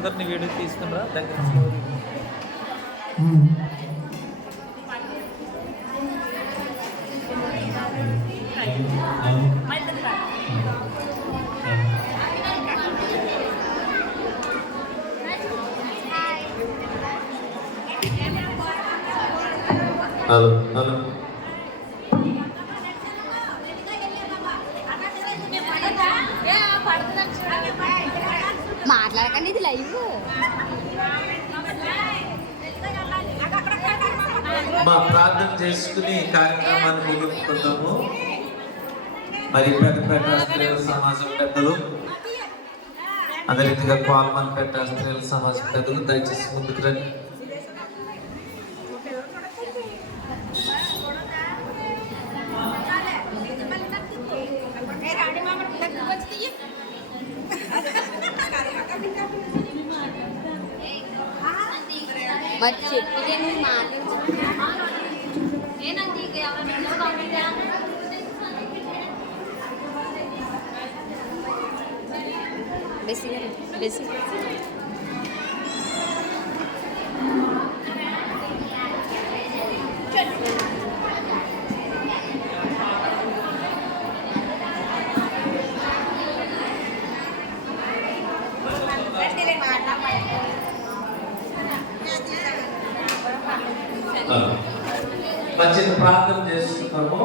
అందరినీ వీడియో తీసుకురా దగ్గర హలో హలో మాట్లాడకండి, ఇది లైవ్. మా ప్రార్థన చేసుకుని కార్యక్రమాన్ని ముగించుకుందాము. మరి పెద్దపేట స్త్రీల సమాజం పెద్దలు, అదే రీతిగా కోల్మన్పేట స్త్రీల సమాజం పెద్దలు దయచేసి ముందుకు రండి. మరి చెప్పితే నువ్వు మాట్లాడు. బెసి మంచిది ప్రార్థన చేసుకుంటాము.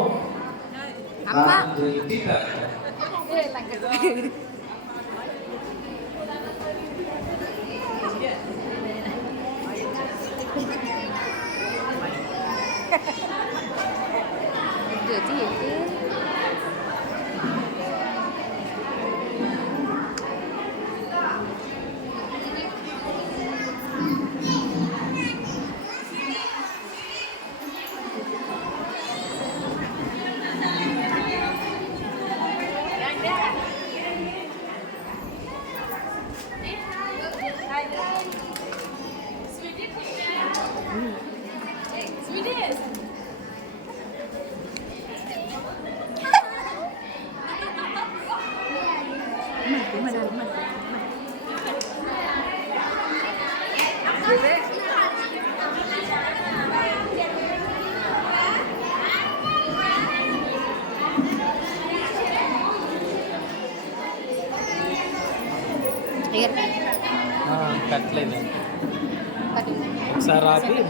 కట్టలేదు ఒకసారి ఆపి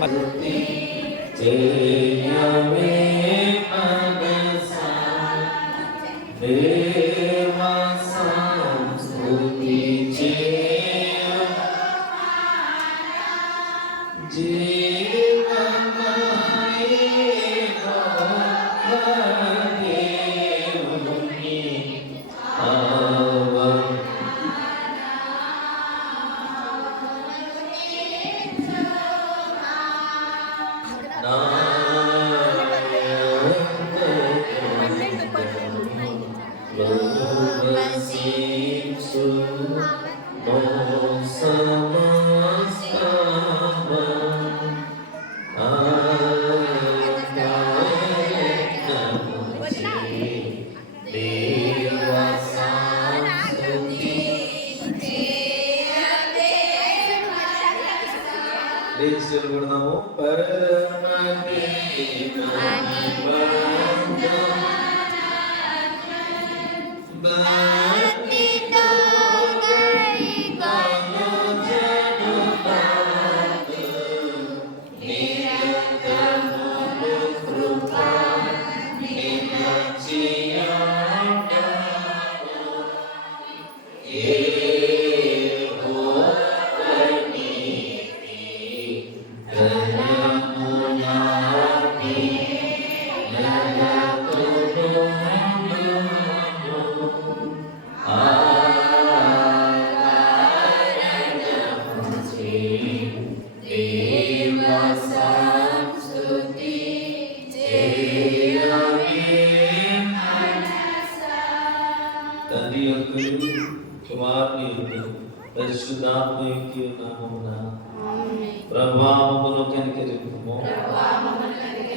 ప్రభావమును కనికరింపుము.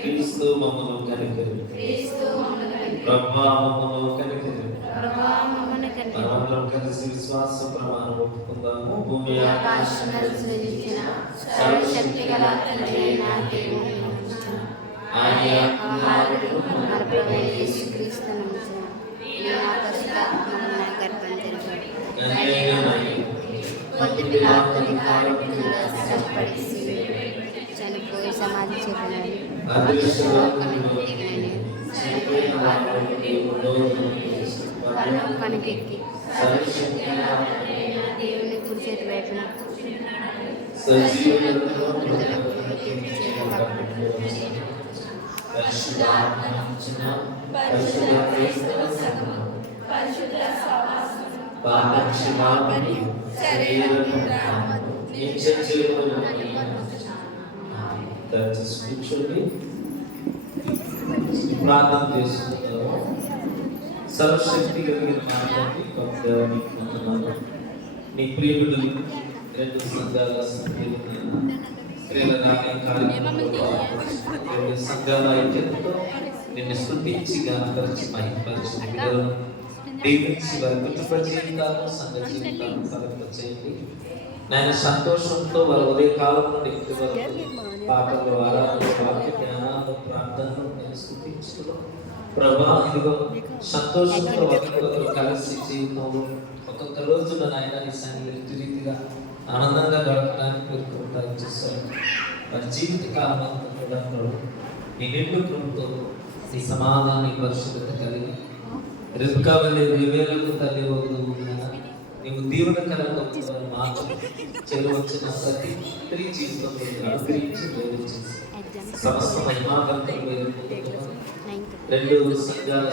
క్రీస్తు మమ్మను కనికరింపు. ప్రభావమును కనికరింపు. మనమందరం కలిసి విశ్వాస ప్రమాణం ఒప్పుకుందాము. భూమి ఆకాశములను సృజించిన సర్వశక్తి గల తండ్రి అయిన దేవుని ఆయన కుమారుడు మన ప్రభువైన యేసుక్రీస్తు నమ్ముచున్నాను. నేను పరిశుద్ధాత్మను నా గర్భం తెరచాడు. పొంది పిలాతు అధికారం కింద శ్రమపడి చనిపోయి సమాధి చేయబడినాడు. పరలోకానికి ఎక్కి దేవుని కుడి చేతి వైపున కూర్చోండి, ప్రార్థన చేసుకుంటాము. సర్వశక్తి కలిగిన మానవుని కొంతమంది నీ ప్రియుడు రెండు సంఘాల సంఘాల ఐక్యతతో నిన్ను స్తుతించి గానపరిచి మహిమపరిచి విడుదలను దీవించి వారి కుటుంబ జీవితాలను సంఘ జీవితాలను ఫలింపచేయండి. నేను సంతోషంతో వారి ఉదయ కాలం నుండి ఇప్పటి వరకు పాటలు, ఆరాధనలు, వాక్య జ్ఞానాలు, ప్రార్థనలు నేను స్తుతించుకున్నాను. ప్రభా, ఇదిగో సంతోషంతో ఒకరికొకరు కలిసి జీవితంలో ఒక్కొక్క రోజున నాయన నీ సన్నిధి రీతిగా ఆనందంగా గడపడానికి మీరు కృపను చేశారు. వారి జీవిత కాలం అంతా కూడా నీ నిండు కృపతో నీ సమాధాన్ని పరిశుభ్రత కలిగి రిబ్కా వలె వివేలకు తల్లి వదువు నీవు దీవెనకరంగా మాత్రం చెలవచ్చిన ప్రతి స్త్రీ జీవితంలో అనుగ్రహించి వేయించి సమస్త మహిమాకంతలు రెండు సంఘాల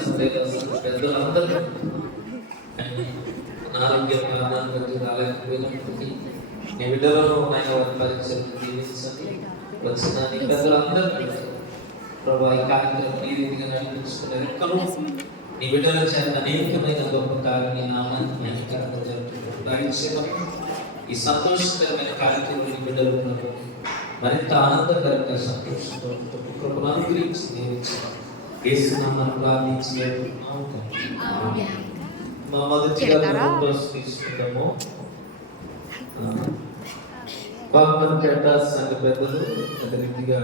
పెద్దలందరూ ఆరోగ్య ప్రాధాన్యత బట్టి రాలేకపోయినప్పటికీ నీ బిడ్డలను ఆయన వారి పరీక్షలు దీవించండి. వచ్చిన నీ పెద్దలందరూ ప్రభావ ఈ కార్యక్రమం ఈ రీతిగా నడిపించుకునే రెక్కలు నీ బిడ్డల చేత అనేకమైన గొప్ప కార్యాన్ని నామాన్ని భయంకరంగా జరుగుతుంది. ఈ సంతోషకరమైన కార్యక్రమం నీ బిడ్డలు మరింత ఆనందకరంగా సంతోషంతో కృపను అనుగ్రహించి దీవించాలి. యేసునామమున ప్రార్థించి మా మొదటిగా ఫోటోస్ తీసుకుందాము. పాపన్పేట సంఘ పెద్దలు అదే రీతిగా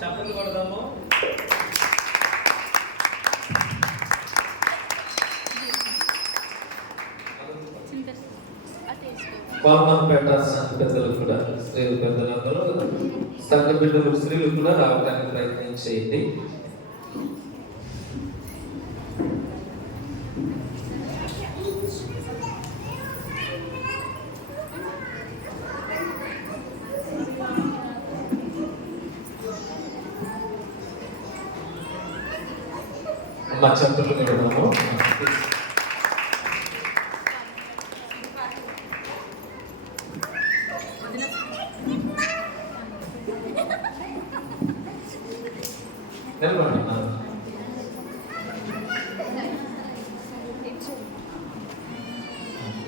చప్పట్లు కొడదాము. పాపన్పేట సంఘ పెద్దలు కూడా స్త్రీల పెద్దలందరూ సంఘ బిడ్డలు స్త్రీలు కూడా రావడానికి ప్రయత్నం చేయండి. మా చప్పట్లు కొడదాము.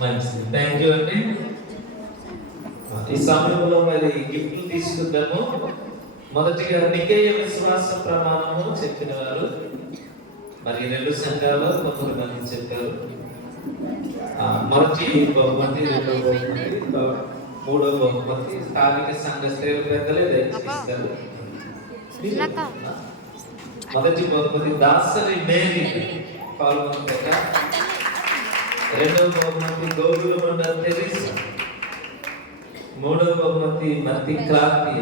మంచిది, థ్యాంక్ యూ అండి. ఈ సమయంలో మరి గిఫ్ట్లు తీసుకుందాము. మొదటిగా నికేయ విశ్వాస ప్రమాణము చెప్పిన వారు మరి రెండు సంఘాలు కొంతమంది చెప్పారు. మొదటి బహుమతి, రెండవ బహుమతి, మూడవ బహుమతి స్థానిక సంఘ స్త్రీల పెద్దలే దయచేస్తారు. మొదటి బహుమతి దాసరి మేరీ పాల్గొనపేట, రెండవ బహుమతి గోగులమండ తెరీసా, మూడవ బహుమతి మత్తి క్రాంతి.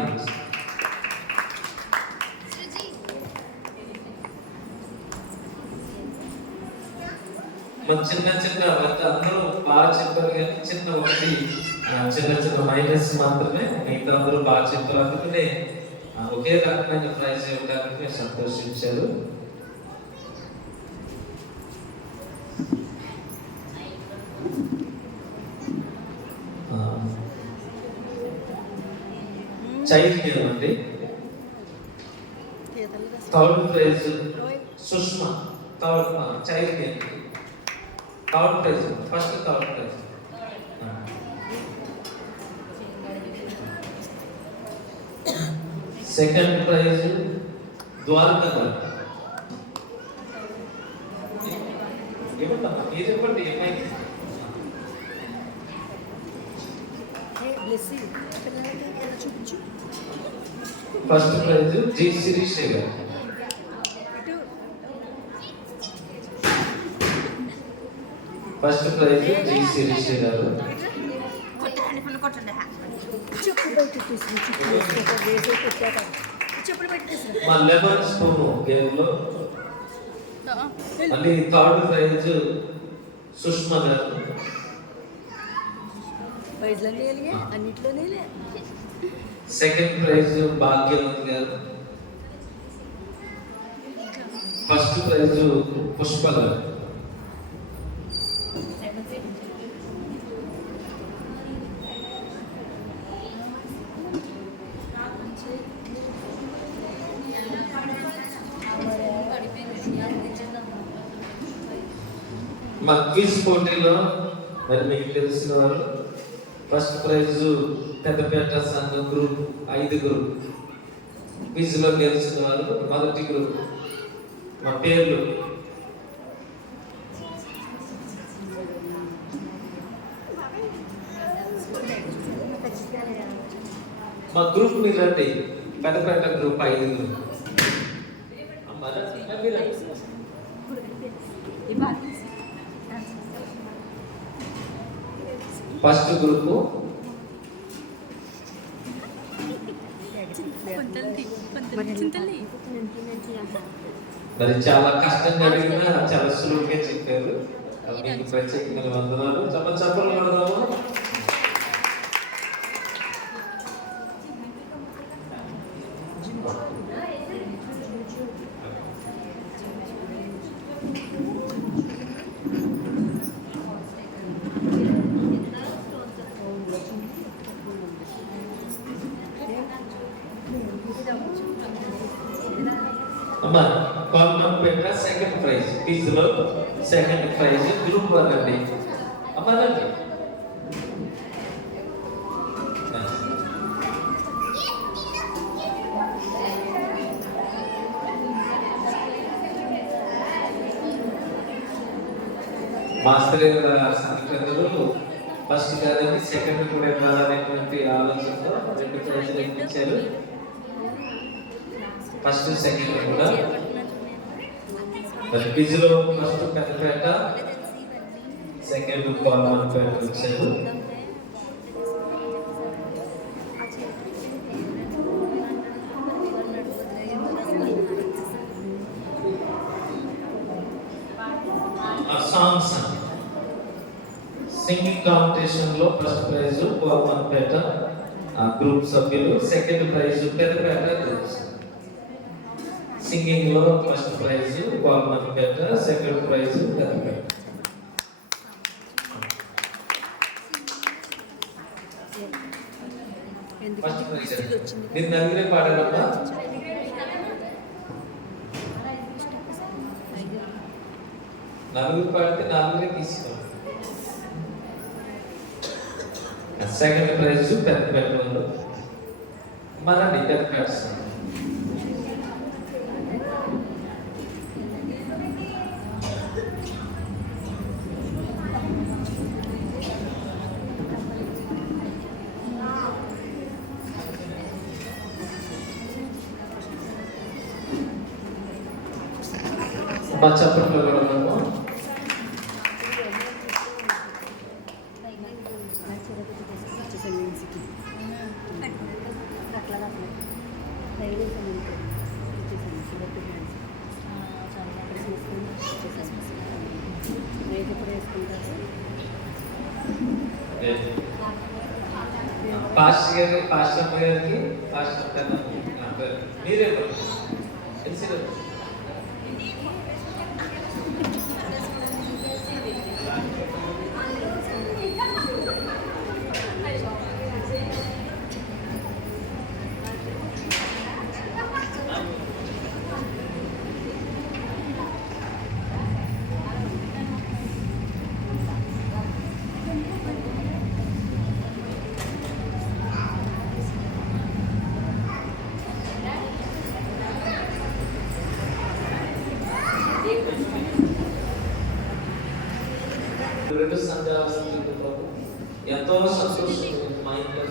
చిన్న చిన్న అందరూ బాగా చెప్పారు కానీ చిన్న ఒకటి చిన్న చిన్న మైనస్ మాత్రమే, మిగతా అందరూ బాగా చెప్పారు. అందుకనే ఒకే రకమైన ప్రైజ్ ఇవ్వడానికి సంతోషించారు. చైతన్యం అండి. Third prize Sushma, third Chaitanyam. Third prize, first third prize. Second prize Dwaraka గారు. ఏమంటారు మీరు చెప్పండి ఏమైంది? ఫస్ట్ ప్రైజ్ జి శిరీష్ గారు. ఫస్ట్ ప్రైజ్ జి శిరీష్ గారు. మా లెమన్ స్పూన్ గేమ్ లో మళ్ళీ థర్డ్ ప్రైజ్ సుష్మా గారు. సెకండ్ ప్రైజ్ భాగ్యవతి గారు. ఫస్ట్ ప్రైజ్ పుష్ప గారు. మా క్విజ్ పోటీలో మరి మీకు తెలిసిన వారు ఫస్ట్ ప్రైజ్ పెద్దపేట సంఘం గ్రూప్ 5 క్విజ్ లో గెలిచిన వారు మొదటి గ్రూప్. మా పేర్లు మా గ్రూప్ మీరు రండి, పెద్దపేట గ్రూప్ 5. ఫస్ట్ గ్రూప్ మరి చాలా కష్టంగా అడిగినా చాలా సులువుగా చెప్పారు. మీకు ప్రత్యేకంగా వందనాలు. చెప్పలు పడదాము. అమ్మా కామన్ పెట్ట సెకండ్ ప్రైజ్ క్విజ్ లో సెకండ్ ప్రైజ్ గ్రూప్ 1 అండి. అమ్మా రండి. మాస్టర్ సంఘటనలు ఫస్ట్ కాదని సెకండ్ కూడా ఇవ్వాలనేటువంటి ఆలోచనతో 2 ప్రైజ్లు ఇచ్చారు. ఫస్ట్ సెకండ్ కూడా క్విజ్ లో ఫస్ట్ పెద్దపేట, సెకండ్ కోలమన్పేట వచ్చారు. సాంగ్స్ సింగింగ్ కాంపిటీషన్ లో ఫస్ట్ ప్రైజ్ కోలమన్పేట గ్రూప్ సభ్యులు, second prize Peddapeta group. Singing లో first prize Kolamanpeta, second prize Peddapeta. First prize మీరు నలుగురే పాడారమ్మా. నలుగురు పాడితే నలుగురే తీసుకోండి. సెకండ్ ప్రైజ్ పెద్దపేట వాళ్ళు మనండి పెద్దపేట. మా చప్పట్లో కూడా ఉన్నాము. పాస్టర్ గారికి, పాస్టర్ అమ్మ గారికి, పాస్టర్ కన్నా మీరే తెలిసి రెండు సంఘాల స్థితిలో ప్రభు ఎంతో సంతోషం మా ఇంట్లో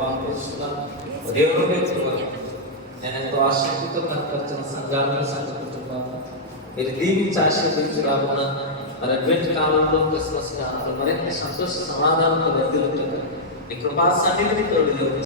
పాల్పరుస్తున్నాం. దేవుడు నేను ఎంతో ఆసక్తితో కనపరిచిన సంఘాలను సంఘటించున్నాము. మీరు దీవించి ఆశీర్వదించి రాకుండా మరి అడ్వెంట్ కాలంలో క్రిస్మస్ కాలంలో మరింత సంతోష సమాధానంతో వర్ధిల్లుతుంది. నీ కృపా సన్నిధిని తోడు